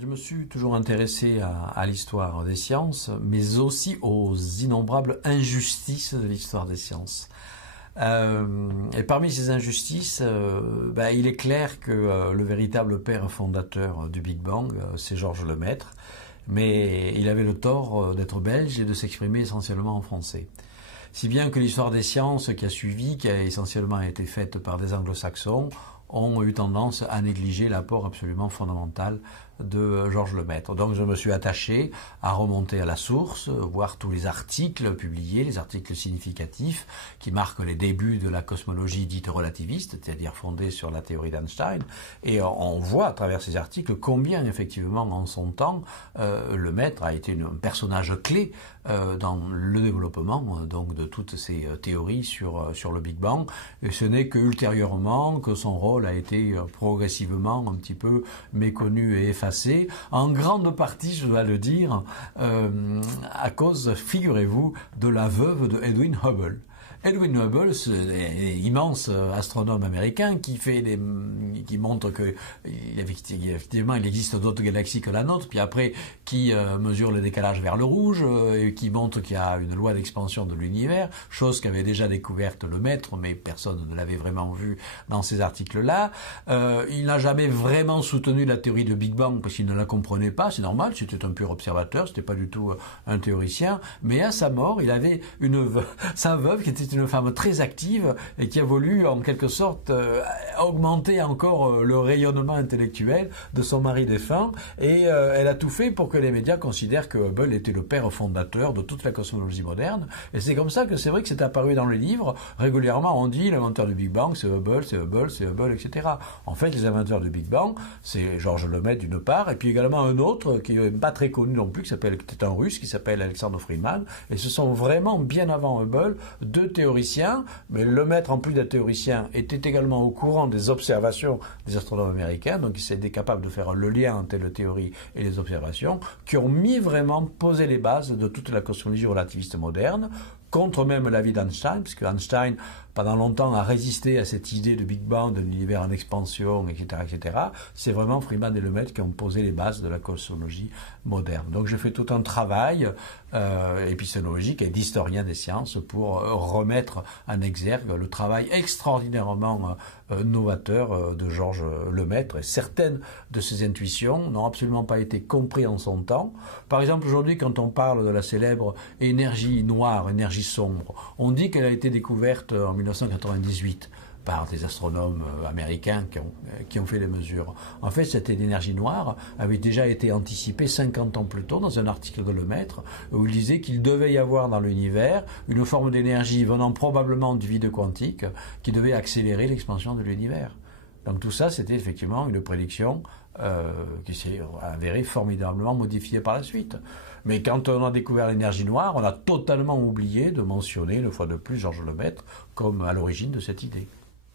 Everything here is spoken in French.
Je me suis toujours intéressé à l'histoire des sciences, mais aussi aux innombrables injustices de l'histoire des sciences. Et parmi ces injustices, il est clair que le véritable père fondateur du Big Bang, c'est Georges Lemaître, mais il avait le tort d'être belge et de s'exprimer essentiellement en français. Si bien que l'histoire des sciences qui a suivi, qui a essentiellement été faite par des anglo-saxons, ont eu tendance à négliger l'apport absolument fondamental de Georges Lemaître. Donc je me suis attaché à remonter à la source, voir tous les articles publiés, les articles significatifs qui marquent les débuts de la cosmologie dite relativiste, c'est-à-dire fondée sur la théorie d'Einstein. Et on voit à travers ces articles combien effectivement en son temps Lemaître a été un personnage clé dans le développement donc de toutes ces théories sur le Big Bang. Et ce n'est qu'ultérieurement que son rôle a été progressivement un petit peu méconnu et effacé, en grande partie, je dois le dire, à cause, figurez-vous, de la veuve de Edwin Hubble. Edwin Hubble, c'est un immense astronome américain qui montre que effectivement il existe d'autres galaxies que la nôtre, puis après qui mesure le décalage vers le rouge, et qui montre qu'il y a une loi d'expansion de l'univers, chose qu'avait déjà découverte Lemaître, mais personne ne l'avait vraiment vu dans ces articles-là. Il n'a jamais vraiment soutenu la théorie de Big Bang parce qu'il ne la comprenait pas, c'est normal, c'était un pur observateur, c'était pas du tout un théoricien, mais à sa mort, il avait sa veuve qui était une femme très active et qui a voulu en quelque sorte augmenter encore le rayonnement intellectuel de son mari défunt, et elle a tout fait pour que les médias considèrent que Hubble était le père fondateur de toute la cosmologie moderne. Et c'est comme ça que c'est vrai que c'est apparu dans les livres. Régulièrement on dit l'inventeur du Big Bang c'est Hubble, c'est Hubble, c'est Hubble, etc. En fait les inventeurs du Big Bang c'est Georges Lemaître d'une part, et puis également un autre qui n'est pas très connu non plus, qui était un russe qui s'appelle Alexander Friedman, et ce sont vraiment bien avant Hubble deux théoriciens, mais Lemaître en plus d'être théoricien était également au courant des observations des astronomes américains, donc il était capable de faire le lien entre les théories et les observations, qui ont vraiment posé les bases de toute la cosmologie relativiste moderne, contre même l'avis d'Einstein, puisque Einstein, pendant longtemps, a résisté à cette idée de Big Bang, de l'univers en expansion, etc., etc. C'est vraiment Friedman et Lemaître qui ont posé les bases de la cosmologie moderne. Donc j'ai fait tout un travail épistémologique et d'historien des sciences pour remettre en exergue le travail extraordinairement novateur de Georges Lemaître. Et certaines de ses intuitions n'ont absolument pas été comprises en son temps. Par exemple, aujourd'hui, quand on parle de la célèbre énergie noire, énergie sombre, on dit qu'elle a été découverte en 1998 par des astronomes américains qui ont fait les mesures. En fait, cette énergie noire avait déjà été anticipée 50 ans plus tôt dans un article de Lemaître où il disait qu'il devait y avoir dans l'univers une forme d'énergie venant probablement du vide quantique qui devait accélérer l'expansion de l'univers. Donc tout ça, c'était effectivement une prédiction qui s'est avérée formidablement modifiée par la suite. Mais quand on a découvert l'énergie noire, on a totalement oublié de mentionner, une fois de plus, Georges Lemaître comme à l'origine de cette idée.